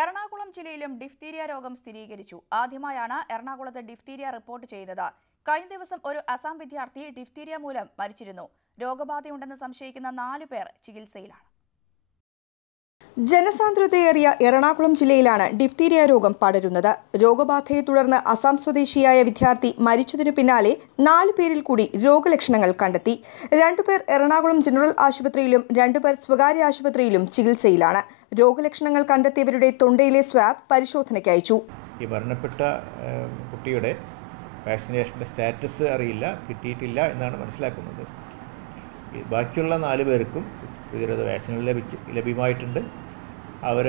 എറണാകുളം ജില്ലയിലും ഡിഫ്തീരിയ രോഗം സ്ഥിരീകരിച്ചു. ആദ്യമായാണ് എറണാകുളത്ത് ഡിഫ്തീരിയ റിപ്പോർട്ട് ചെയ്തത്. കഴിഞ്ഞ ദിവസം ഒരു അസം വിദ്യാർത്ഥി ഡിഫ്തീരിയ മൂലം മരിച്ചിരുന്നു. രോഗബാധയുണ്ടെന്ന് സംശയിക്കുന്ന 4 പേർ ചികിത്സയിലാണ്. ജനസാന്ദ്രതയേറിയ എറണാകുളം ജില്ലയിലാണ് ഡിഫ്തീരിയ രോഗം പടരുന്നത്. രോഗബാധയെ തുടർന്ന് അസം സ്വദേശിയായ വിദ്യാർത്ഥി മരിച്ചതിനു പിന്നാലെ 4 പേരിൽ കൂടി രോഗലക്ഷണങ്ങൾ കണ്ടെത്തി. 2 പേർ എറണാകുളം ജനറൽ ആശുപത്രിയിലും 2 പേർ സ്വകാര്യ ആശുപത്രിയിലും ചികിത്സയിലാണ്. രോഗലക്ഷണങ്ങൾ കണ്ടെത്തിയവരുടെ തൊണ്ടയിലെ സ്വാബ് പരിശോധനയ്ക്ക് അയച്ചു. ഈ മരണപ്പെട്ട കുട്ടിയുടെ വാക്സിനേഷൻ്റെ സ്റ്റാറ്റസ് അറിയില്ല, കിട്ടിയിട്ടില്ല എന്നാണ് മനസ്സിലാക്കുന്നത്. ബാക്കിയുള്ള 4 പേർക്കും പ്രതിരോധ വാക്സിനുകൾ ലഭ്യമായിട്ടുണ്ട്. അവർ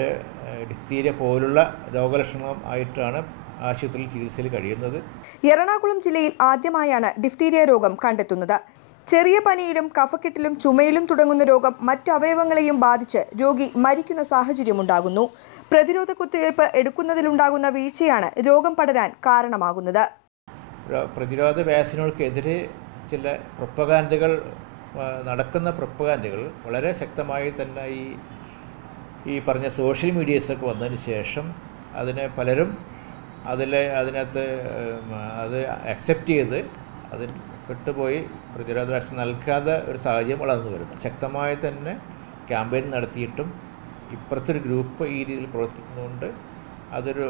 ഡിഫ്തീരിയ പോലുള്ള രോഗലക്ഷണം ആയിട്ടാണ് ആശുപത്രിയിൽ ചികിത്സയിൽ കഴിയുന്നത്. എറണാകുളം ജില്ലയിൽ ആദ്യമായാണ് ഡിഫ്തീരിയ രോഗം കണ്ടെത്തുന്നത്. ചെറിയ പനിയിലും കഫക്കെട്ടിലും ചുമയിലും തുടങ്ങുന്ന രോഗം മറ്റ് അവയവങ്ങളെയും ബാധിച്ച് രോഗി മരിക്കുന്ന സാഹചര്യമുണ്ടാകുന്നു. പ്രതിരോധ കുത്തിവയ്പ് എടുക്കുന്നതിലുണ്ടാകുന്ന വീഴ്ചയാണ് രോഗം പടരാൻ കാരണമാകുന്നത്. പ്രതിരോധ വാക്സിനുകൾക്കെതിരെ ചില പ്രൊപ്പഗാൻഡകൾ നടക്കുന്ന പ്രൊപ്പഗാൻഡകൾ വളരെ ശക്തമായി തന്നെ ഈ പറഞ്ഞ സോഷ്യൽ മീഡിയസൊക്കെ വന്നതിന് ശേഷം പലരും അതിനകത്ത് അത് അക്സെപ്റ്റ് ചെയ്ത് അതിൽ പെട്ടുപോയി പ്രതിരോധ വാക്സിൻ നൽകാതെ ഒരു സാഹചര്യം വളർന്നു വരുന്നു. ശക്തമായി തന്നെ ക്യാമ്പയിൻ നടത്തിയിട്ടും ഇപ്പുറത്തൊരു ഗ്രൂപ്പ് ഈ രീതിയിൽ പ്രവർത്തിക്കുന്നതുകൊണ്ട് അതൊരു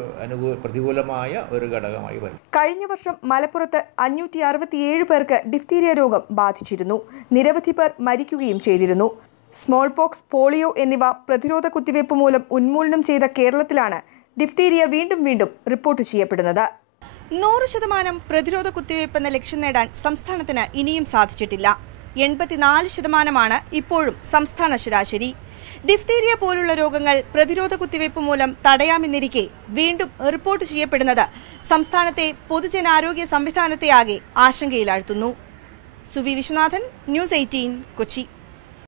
പ്രതികൂലമായ ഒരു ഘടകമായി വരും. കഴിഞ്ഞ വർഷം മലപ്പുറത്ത് 567 പേർക്ക് ഡിഫ്തീരിയ രോഗം ബാധിച്ചിരുന്നു. നിരവധി പേർ മരിക്കുകയും ചെയ്തിരുന്നു. സ്മോൾ പോക്സ്, പോളിയോ എന്നിവ പ്രതിരോധ കുത്തിവയ്പ് മൂലം ഉന്മൂലനം ചെയ്ത കേരളത്തിലാണ് ഡിഫ്തീരിയ വീണ്ടും റിപ്പോർട്ട് ചെയ്യപ്പെടുന്നത്. 100% പ്രതിരോധ കുത്തിവയ്പ് എന്ന ലക്ഷ്യം നേടാൻ സംസ്ഥാനത്തിന് ഇനിയും സാധിച്ചിട്ടില്ല. 84% ഇപ്പോഴും സംസ്ഥാന ശരാശരി. ഡിഫ്തീരിയ പോലുള്ള രോഗങ്ങൾ പ്രതിരോധ കുത്തിവയ്പ് മൂലം തടയാമെന്നിരിക്കെ വീണ്ടും റിപ്പോർട്ട് ചെയ്യപ്പെടുന്നത് സംസ്ഥാനത്തെ പൊതുജനാരോഗ്യ സംവിധാനത്തെ ആകെ ആശങ്കയിലാഴ്ത്തുന്നു. സുവി വിശ്വനാഥൻ, ന്യൂസ് 18, കൊച്ചി.